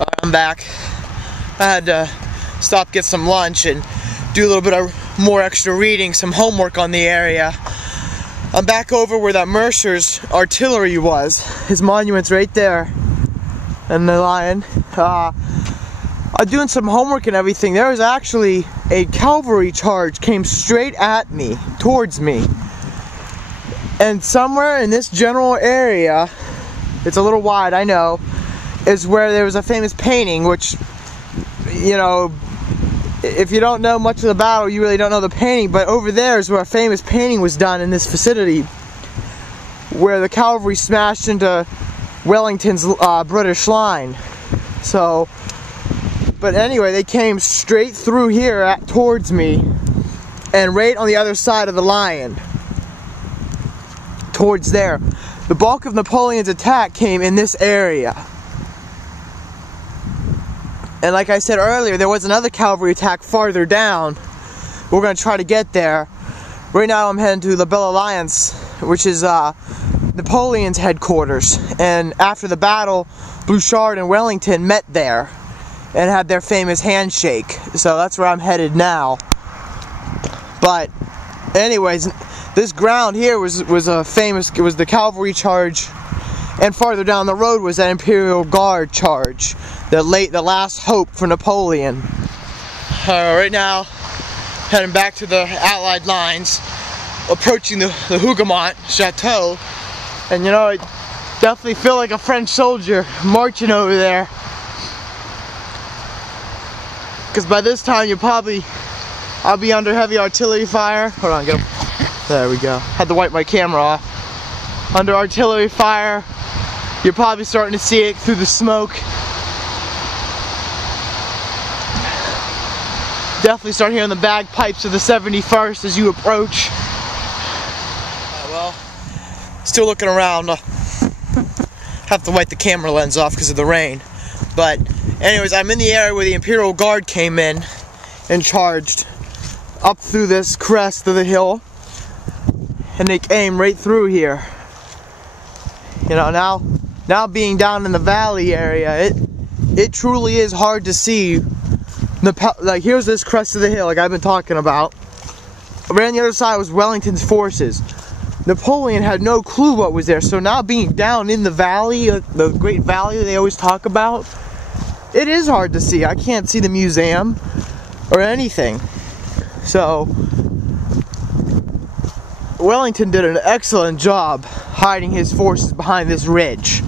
I'm back. I had to stop, get some lunch, and do a little bit of more extra reading, some homework on the area. I'm back over where that Mercer's artillery was. His monument's right there. And the lion. I'm doing some homework and everything. There was actually a cavalry charge came straight at me, towards me. And somewhere in this general area, it's a little wide, I know, is where there was a famous painting, which, you know, if you don't know much of the battle, you really don't know the painting, but over there is where a famous painting was done in this vicinity, where the cavalry smashed into Wellington's British line. So, but anyway, they came straight through here towards me, and right on the other side of the lion, towards there. The bulk of Napoleon's attack came in this area. And like I said earlier, there was another cavalry attack farther down. We're going to try to get there. Right now I'm heading to the Belle Alliance, which is Napoleon's headquarters. And after the battle, Bouchard and Wellington met there and had their famous handshake. So that's where I'm headed now. But anyways, this ground here was a famous, it was the cavalry charge, and farther down the road was that Imperial Guard charge, the last hope for Napoleon. Right now, heading back to the Allied lines, approaching the Hougoumont Chateau, and you know, I definitely feel like a French soldier marching over there. Because by this time, I'll be under heavy artillery fire. Hold on, get him. There we go. Had to wipe my camera off. Under artillery fire, you're probably starting to see it through the smoke. Definitely start hearing the bagpipes of the 71st as you approach. Well, still looking around. Have to wipe the camera lens off because of the rain. But anyways, I'm in the area where the Imperial Guard came in and charged up through this crest of the hill. And they came right through here. You know, now being down in the valley area, it truly is hard to see. Like, here's this crest of the hill, like I've been talking about. Right on the other side was Wellington's forces. Napoleon had no clue what was there. So now being down in the valley, the Great Valley they always talk about, it is hard to see. I can't see the museum or anything. So Wellington did an excellent job hiding his forces behind this ridge.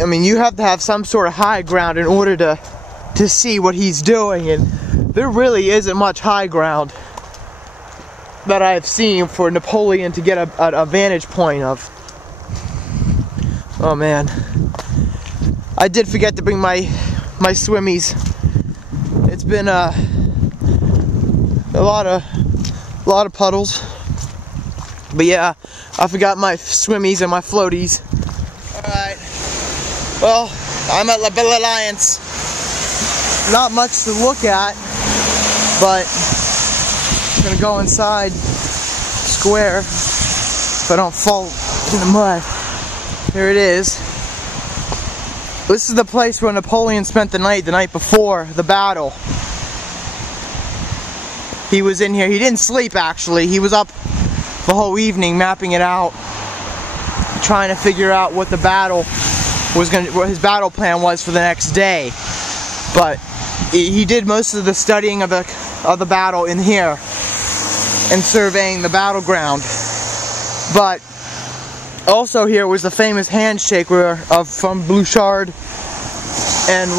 I mean, you have to have some sort of high ground in order to see what he's doing, and there really isn't much high ground that I've seen for Napoleon to get a vantage point of. Oh man, I did forget to bring my swimmies. It's been a lot of puddles, but yeah, I forgot my swimmies and my floaties. Alright, well, I'm at La Belle Alliance. Not much to look at, but I'm gonna go inside square if I don't fall in the mud. Here it is. This is the place where Napoleon spent the night before the battle. He was in here. He didn't sleep, actually. He was up the whole evening mapping it out, trying to figure out what the battle was what his battle plan was for the next day. But he did most of the studying of the battle in here and surveying the battleground. But also here was the famous handshake from Bouchard and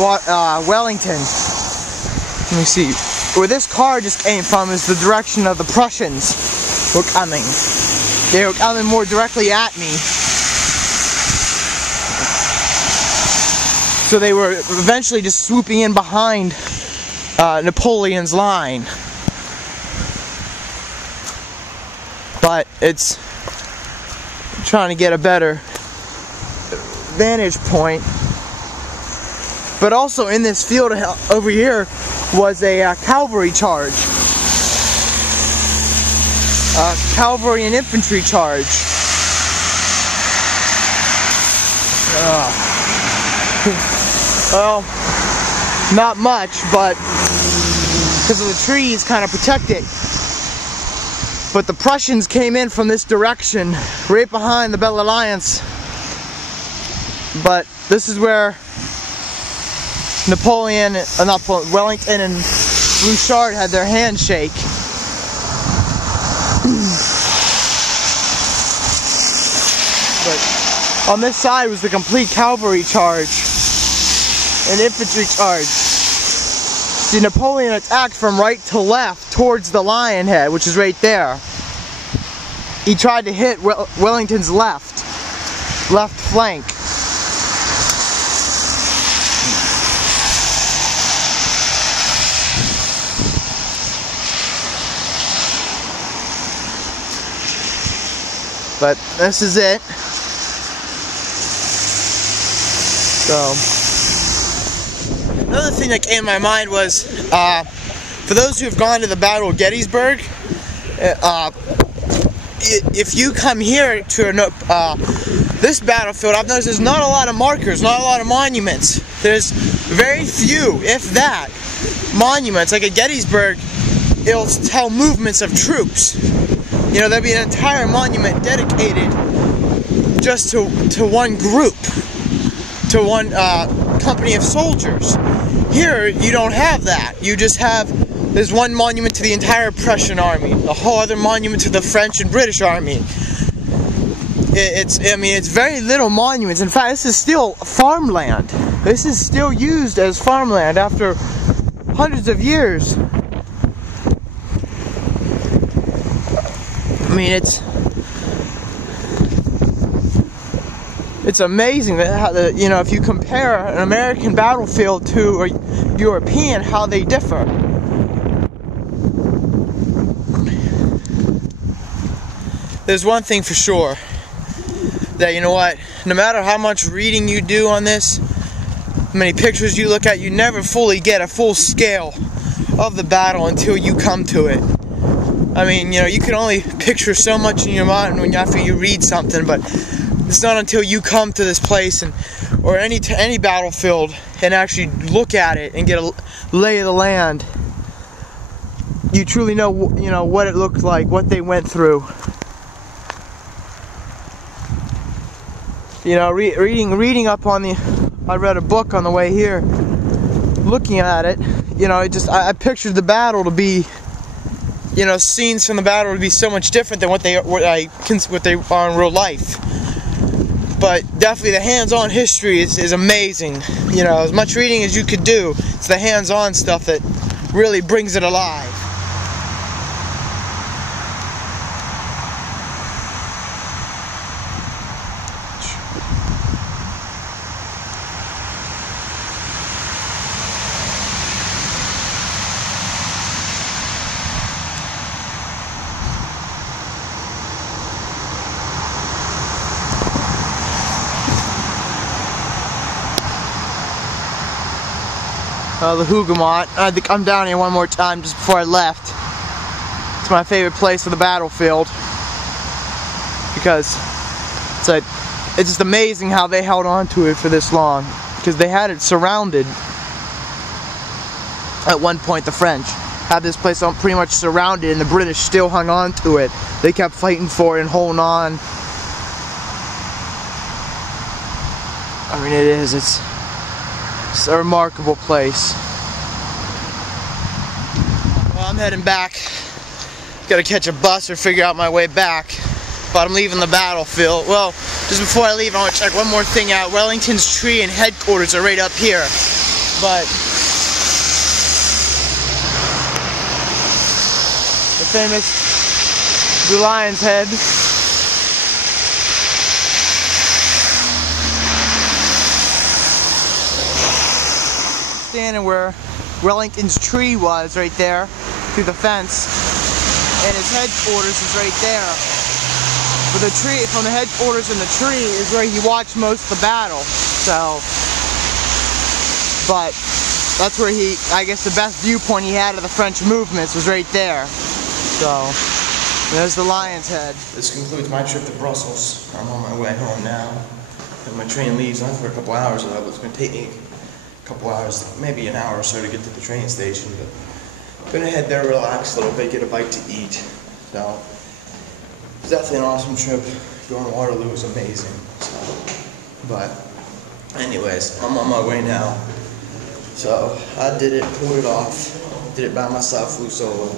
Wellington. Let me see. Where this car just came from is the direction of the Prussians were coming. They were coming more directly at me. So they were eventually just swooping in behind Napoleon's line. But it's trying to get a better vantage point. But also in this field over here was a cavalry charge. Cavalry and infantry charge. Well, not much, but because of the trees kind of protect it. But the Prussians came in from this direction, right behind the Belle Alliance. But this is where Wellington and Bouchard had their handshake. But on this side was the complete cavalry charge and infantry charge. See, Napoleon attacked from right to left towards the Lion Head, which is right there. He tried to hit Wellington's left flank. But this is it. So, another thing that came to my mind was, for those who have gone to the Battle of Gettysburg, if you come here to this battlefield, I've noticed there's not a lot of markers, not a lot of monuments. There's very few, if that, monuments. Like at Gettysburg, it'll tell movements of troops. You know, there'll be an entire monument dedicated just to one group, to one company of soldiers. Here, you don't have that. You just have, there's one monument to the entire Prussian army, a whole other monument to the French and British army. I mean, it's very little monuments. In fact, this is still farmland. This is still used as farmland after hundreds of years. I mean, it's amazing that how you know, if you compare an American battlefield to a European, how they differ. There's one thing for sure, that you know what, no matter how much reading you do on this, how many pictures you look at, you never fully get a full scale of the battle until you come to it. I mean, you know, you can only picture so much in your mind after you read something, but it's not until you come to this place or any battlefield and actually look at it and get a lay of the land, you truly know, you know, what it looked like, what they went through. You know, reading up on I read a book on the way here, looking at it. You know, I pictured the battle to be, you know, scenes from the battle would be so much different than what they are in real life. But definitely the hands-on history is amazing. You know, as much reading as you could do, it's the hands-on stuff that really brings it alive. The Hougoumont. I think I'm down here one more time just before I left. It's my favorite place of the battlefield because it's just amazing how they held on to it for this long, because they had it surrounded. At one point, the French had this place pretty much surrounded, and the British still hung on to it. They kept fighting for it and holding on. I mean, it's a remarkable place. Well, I'm heading back. Gotta catch a bus or figure out my way back. But I'm leaving the battlefield. Well, just before I leave, I want to check one more thing out. Wellington's tree and headquarters are right up here. But the famous Blue Lion's Head. Standing where Wellington's tree was, right there, through the fence, and his headquarters is right there. But the tree, from the headquarters and the tree, is where he watched most of the battle. So, but that's where I guess the best viewpoint he had of the French movements was right there. So, there's the Lion's Head. This concludes my trip to Brussels. I'm on my way home now. And my train leaves not for a couple hours, so it's going to take me a couple hours, maybe an hour or so to get to the train station. But I'm going to head there, relax a little bit, get a bite to eat. So it's definitely an awesome trip. Going to Waterloo was amazing. So, but anyways, I'm on my way now. So I did it, pulled it off, did it by myself, flew solo.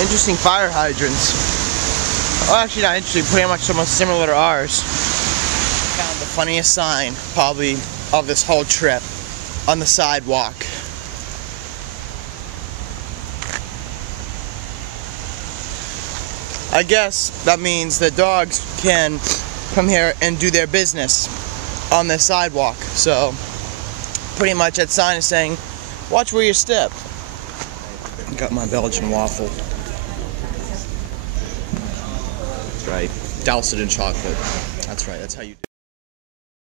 Interesting fire hydrants. Oh, actually not interesting, pretty much almost similar to ours. Found the funniest sign, probably, of this whole trip on the sidewalk. I guess that means that dogs can come here and do their business on this sidewalk. So, pretty much that sign is saying, watch where you step. Got my Belgian waffle. That's right. Douse it in chocolate. That's right. That's how you do it.